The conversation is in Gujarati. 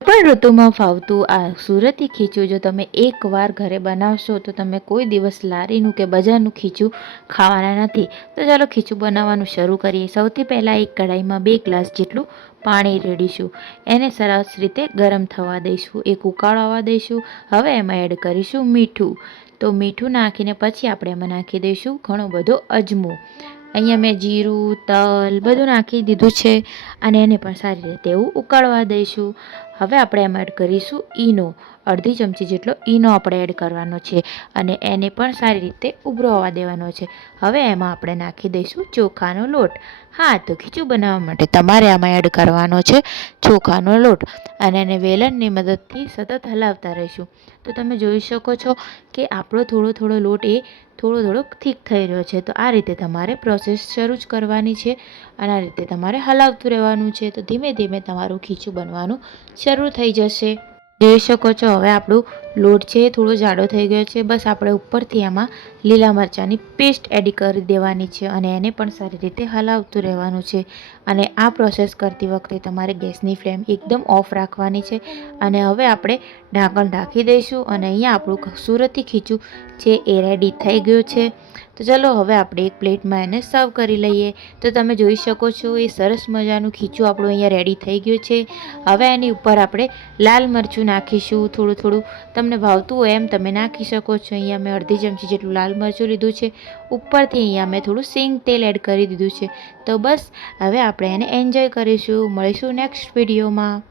પણ ઋતુમાં ફાવતું આ સુરતી ખીચું જો તમે એકવાર ઘરે બનાવશો તો તમે કોઈ દિવસ લારીનું કે બજારનું ખીચું ખાવાના નથી. તો ચાલો ખીચું બનાવવાનું શરૂ કરીએ. સૌથી પહેલાં એક કઢાઈમાં 2 ગ્લાસ જેટલું પાણી રેડીશું. એને સરસ રીતે ગરમ થવા દઈશું, એક ઉકાળો આવવા દઈશું. હવે એમાં એડ કરીશું મીઠું. તો મીઠું નાખીને પછી આપણે એમાં નાખી દઈશું ઘણો બધો અજમો. અહીંયા મેં જીરું, તલ બધું નાખી દીધું છે અને એને પણ સારી રીતે એવું ઉકાળવા દઈશું. હવે આપણે એમાં એડ કરીશું ઈનો. અડધી ચમચી જેટલો ઈનો આપણે એડ કરવાનો છે અને એને પણ સારી રીતે ઉભરો આવવા દેવાનો છે. હવે એમાં આપણે નાખી દઈશું ચોખાનો લોટ. હા, તો ખીચું બનાવવા માટે તમારે આમાં એડ કરવાનો છે ચોખાનો લોટ અને એને વેલણની મદદથી સતત હલાવતા રહીશું. તો તમે જોઈ શકો છો કે આપણો થોડો થોડો લોટ એ થોડો થીક થઈ રહ્યો છે. તો આ રીતે તમારે પ્રોસેસ શરૂ જ કરવાની છે અને આ રીતે તમારે હલાવતું રહેવાનું છે. તો ધીમે ધીમે તમારું ખીચું બનવાનું શરૂ થઈ જશે. જોઈ શકો છો હવે આપણું લોટ છે થોડો જાડો થઈ ગયો છે. બસ આપણે ઉપરથી આમાં લીલા મરચાંની પેસ્ટ એડ કરી દેવાની છે અને એને પણ સારી રીતે હલાવતું રહેવાનું છે. અને આ પ્રોસેસ કરતી વખતે તમારે ગેસની ફ્લેમ એકદમ ઓફ રાખવાની છે અને હવે આપણે ઢાંકણ ઢાંકી દઈશું અને અહીંયા આપણું સુરતી ખીચું છે એ રેડી થઈ ગયું છે. તો ચલો હવે આપણે એક પ્લેટમાં એને સર્વ કરી લઈએ. તો તમે જોઈ શકો છો એ સરસ મજાનું ખીચું આપણું અહીંયા રેડી થઈ ગયું છે. હવે એની ઉપર આપણે લાલ મરચું નાખીશું. થોડું તમને ભાવતું હોય એમ તમે નાખી શકો છો. અહીંયા મેં અડધી ચમચી જેટલું લાલ મરચું લીધું છે. ઉપરથી અહીંયા મેં થોડું સિંગ તેલ એડ કરી દીધું છે. તો બસ હવે આપણે એને એન્જોય કરીશું. મળીશું નેક્સ્ટ વિડીયોમાં.